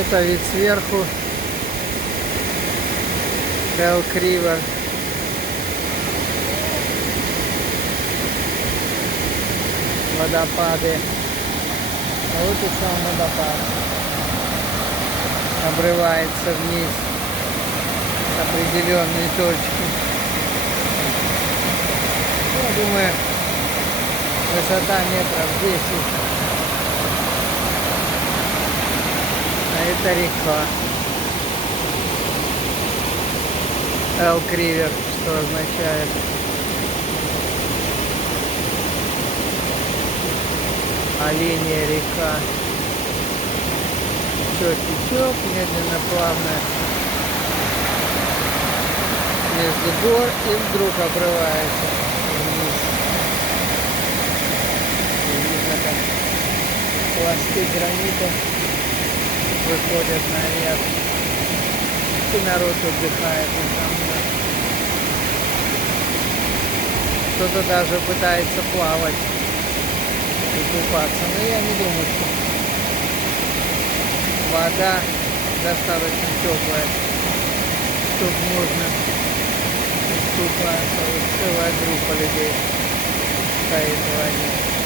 Это вид сверху. Elk River. Водопады. А вот и сам водопад. Обрывается вниз с определенной точки. Я думаю, высота метров 10. А это река. Elk River, что означает оленья река. Течет, медленно, плавно между гор и вдруг обрывается вниз. И видно, как пласты гранита выходят наверх. И народ отдыхает там. Кто-то даже пытается плавать и купаться, но я не думаю, что вода достаточно теплая, чтобы можно купаться. Вот целая группа людей стоит в воде.